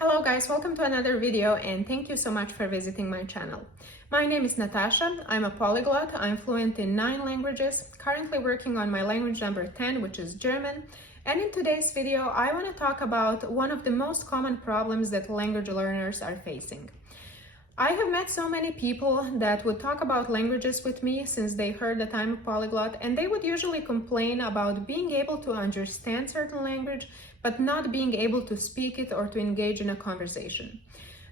Hello guys, welcome to another video and thank you so much for visiting my channel. My name is Natasha, I'm a polyglot, I'm fluent in 9 languages, currently working on my language number 10, which is German. And in today's video, I want to talk about one of the most common problems that language learners are facing. I have met so many people that would talk about languages with me since they heard that I'm a polyglot, and they would usually complain about being able to understand certain language, but not being able to speak it or to engage in a conversation.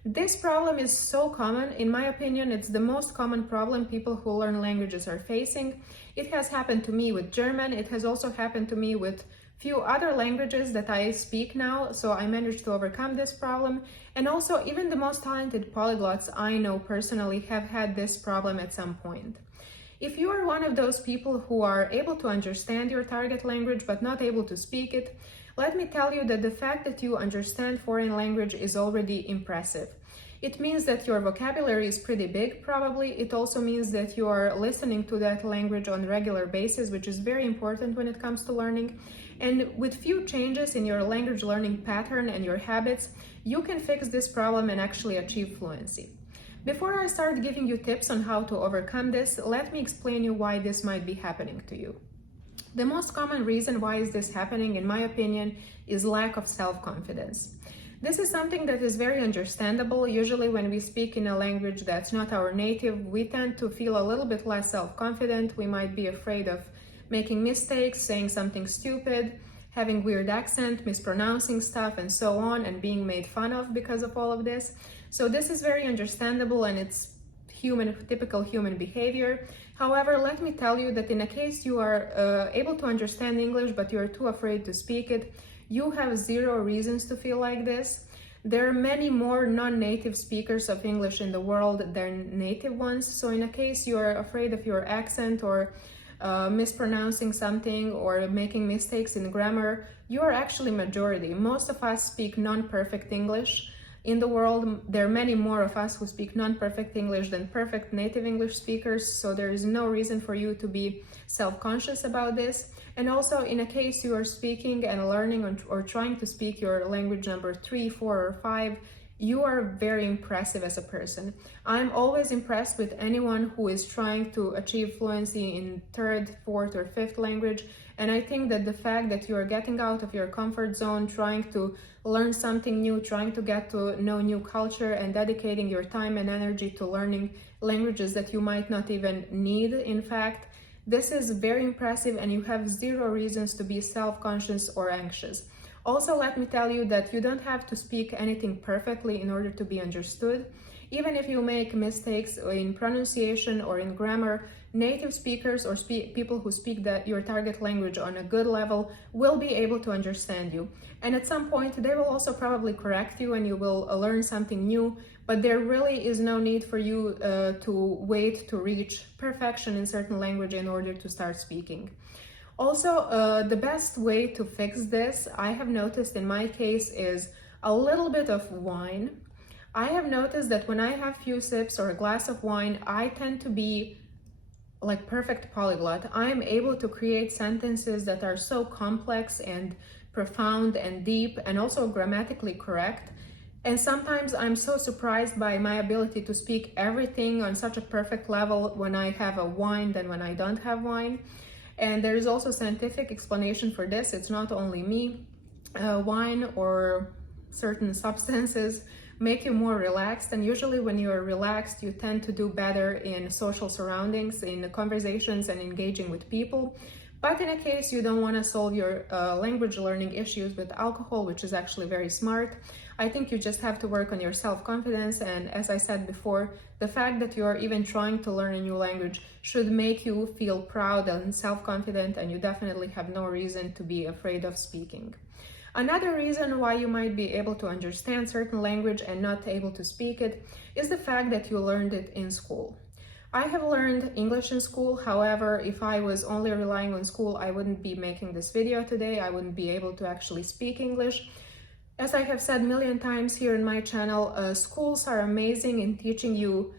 This problem is so common. In my opinion, it's the most common problem people who learn languages are facing. It has happened to me with German. It has also happened to me with few other languages that I speak now, so I managed to overcome this problem. And also, even the most talented polyglots I know personally have had this problem at some point. If you are one of those people who are able to understand your target language but not able to speak it, let me tell you that the fact that you understand foreign language is already impressive. It means that your vocabulary is pretty big, probably. It also means that you are listening to that language on a regular basis, which is very important when it comes to learning. And with few changes in your language learning pattern and your habits, you can fix this problem and actually achieve fluency. Before I start giving you tips on how to overcome this, let me explain you why this might be happening to you. The most common reason why is this happening, in my opinion, is lack of self-confidence. This is something that is very understandable. Usually when we speak in a language that's not our native, we tend to feel a little bit less self-confident. We might be afraid of making mistakes, saying something stupid, having weird accent, mispronouncing stuff, and so on, and being made fun of because of all of this. So this is very understandable, and it's typical human behavior. However, let me tell you that in a case you are able to understand English, but you're too afraid to speak it, you have zero reasons to feel like this. There are many more non-native speakers of English in the world than native ones. So in a case you are afraid of your accent or mispronouncing something or making mistakes in grammar, you are actually majority. Most of us speak non-perfect English. In the world, there are many more of us who speak non-perfect English than perfect native English speakers, so there is no reason for you to be self-conscious about this. And also, in a case you are speaking and learning or trying to speak your language number 3, 4, or 5, you are very impressive as a person. I'm always impressed with anyone who is trying to achieve fluency in 3rd, 4th, or 5th language. And I think that the fact that you are getting out of your comfort zone, trying to learn something new, trying to get to know new culture, and dedicating your time and energy to learning languages that you might not even need, in fact, this is very impressive, and you have zero reasons to be self-conscious or anxious. Also, let me tell you that you don't have to speak anything perfectly in order to be understood. Even if you make mistakes in pronunciation or in grammar, native speakers or people who speak your target language on a good level will be able to understand you. And at some point, they will also probably correct you and you will learn something new, but there really is no need for you to wait to reach perfection in certain language in order to start speaking. Also, the best way to fix this, I have noticed in my case, is a little bit of wine. I have noticed that when I have few sips or a glass of wine, I tend to be like perfect polyglot. I am able to create sentences that are so complex and profound and deep and also grammatically correct. And sometimes I'm so surprised by my ability to speak everything on such a perfect level when I have a wine than when I don't have wine. And there is also scientific explanation for this. It's not only me. Wine or certain substances make you more relaxed, and usually when you are relaxed, you tend to do better in social surroundings, in conversations, and engaging with people. But in a case you don't want to solve your language learning issues with alcohol, which is actually very smart, I think you just have to work on your self-confidence. And as I said before, the fact that you're even trying to learn a new language should make you feel proud and self-confident, and you definitely have no reason to be afraid of speaking. Another reason why you might be able to understand certain language and not able to speak it is the fact that you learned it in school. I have learned English in school. However, if I was only relying on school, I wouldn't be making this video today. I wouldn't be able to actually speak English. As I have said a million times here in my channel, schools are amazing in teaching you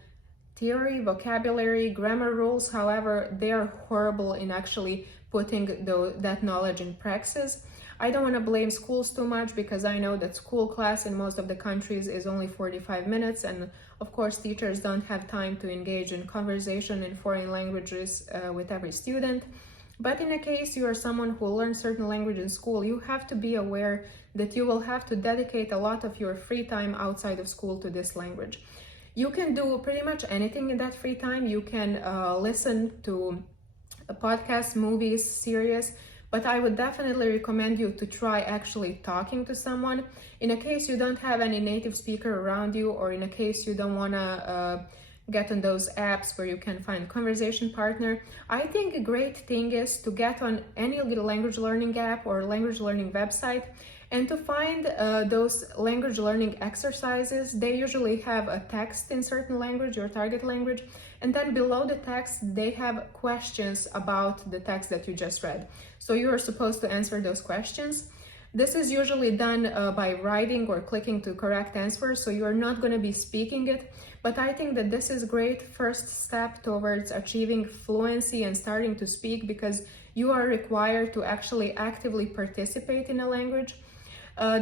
theory, vocabulary, grammar rules. However, they are horrible in actually putting that knowledge in practice. I don't want to blame schools too much, because I know that school class in most of the countries is only 45 minutes, and of course teachers don't have time to engage in conversation in foreign languages with every student. But in a case you are someone who learns certain language in school, you have to be aware that you will have to dedicate a lot of your free time outside of school to this language. You can do pretty much anything in that free time. You can listen to podcasts, movies, series, but I would definitely recommend you to try actually talking to someone. In a case you don't have any native speaker around you, or in a case you don't want to get on those apps where you can find conversation partner, I think a great thing is to get on any language learning app or language learning website and to find those language learning exercises. They usually have a text in certain language, your target language, and then below the text they have questions about the text that you just read. So you are supposed to answer those questions. This is usually done by writing or clicking to correct answers, so you are not going to be speaking it. But I think that this is a great first step towards achieving fluency and starting to speak, because you are required to actually actively participate in a language.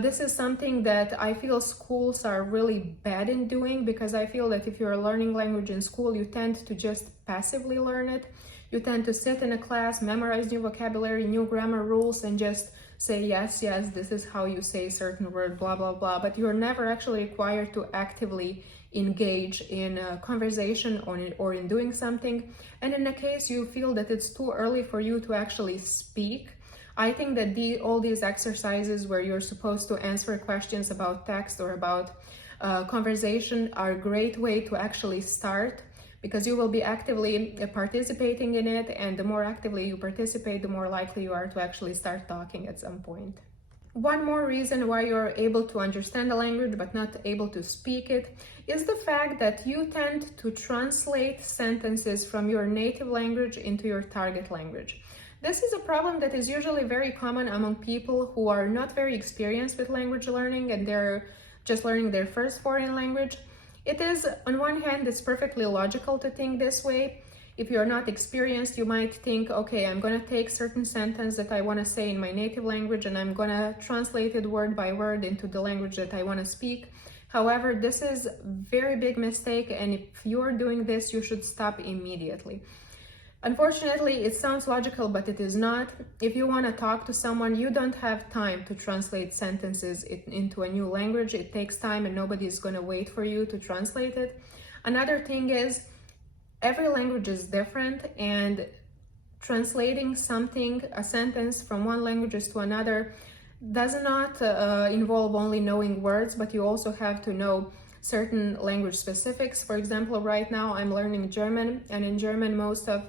This is something that I feel schools are really bad in doing, because I feel that if you're learning language in school, you tend to just passively learn it. You tend to sit in a class, memorize new vocabulary, new grammar rules, and just say, yes, yes, this is how you say certain word, blah, blah, blah. But you're never actually required to actively engage in a conversation or in doing something. And in a case you feel that it's too early for you to actually speak, I think that all these exercises where you're supposed to answer questions about text or about conversation are a great way to actually start, because you will be actively participating in it, and the more actively you participate, the more likely you are to actually start talking at some point. One more reason why you're able to understand the language but not able to speak it is the fact that you tend to translate sentences from your native language into your target language. This is a problem that is usually very common among people who are not very experienced with language learning and they're just learning their first foreign language. It is, on one hand, it's perfectly logical to think this way. If you're not experienced, you might think, okay, I'm going to take certain sentence that I want to say in my native language and I'm going to translate it word by word into the language that I want to speak. However, this is a very big mistake, and if you're doing this, you should stop immediately. Unfortunately, it sounds logical, but it is not. If you want to talk to someone, you don't have time to translate sentences into a new language. It takes time and nobody is going to wait for you to translate it. Another thing is, every language is different, and translating a sentence from one language to another does not involve only knowing words, but you also have to know certain language specifics. For example, right now I'm learning German, and in German most of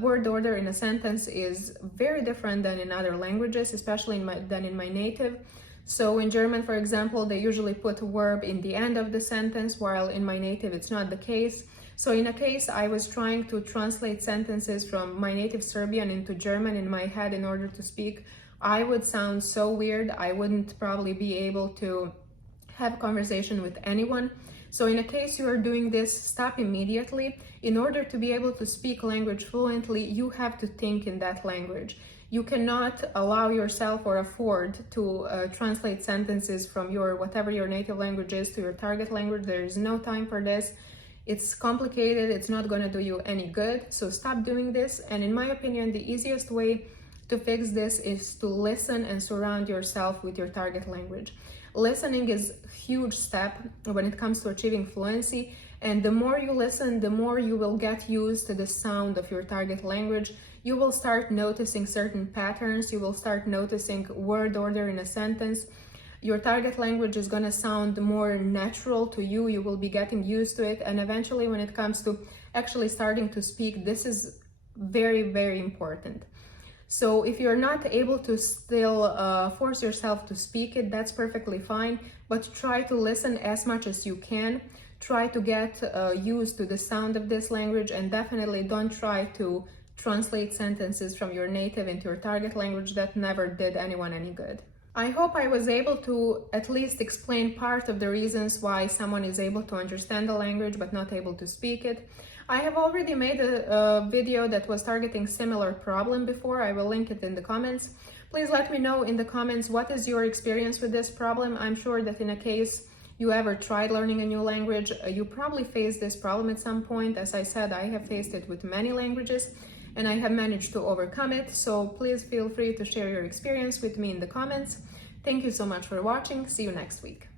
word order in a sentence is very different than in other languages, especially than in my native. So in German, for example, they usually put a verb in the end of the sentence, while in my native it's not the case. So in a case I was trying to translate sentences from my native Serbian into German in my head in order to speak, I would sound so weird. I wouldn't probably be able to have a conversation with anyone. So in a case you are doing this, stop immediately. In order to be able to speak language fluently, you have to think in that language. You cannot allow yourself or afford to translate sentences from whatever your native language is to your target language. There is no time for this. It's complicated. It's not going to do you any good. So stop doing this. And in my opinion, the easiest way to fix this is to listen and surround yourself with your target language. Listening is a huge step when it comes to achieving fluency, and the more you listen, the more you will get used to the sound of your target language. You will start noticing certain patterns, you will start noticing word order in a sentence. Your target language is going to sound more natural to you, you will be getting used to it, and eventually when it comes to actually starting to speak, this is very, very important. So if you're not able to still force yourself to speak it, that's perfectly fine, but try to listen as much as you can. Try to get used to the sound of this language, and definitely don't try to translate sentences from your native into your target language. That never did anyone any good. I hope I was able to at least explain part of the reasons why someone is able to understand the language but not able to speak it. I have already made a video that was targeting similar problem before. I will link it in the comments. Please let me know in the comments what is your experience with this problem. I'm sure that in a case you ever tried learning a new language, you probably faced this problem at some point. As I said, I have faced it with many languages and I have managed to overcome it. So please feel free to share your experience with me in the comments. Thank you so much for watching. See you next week.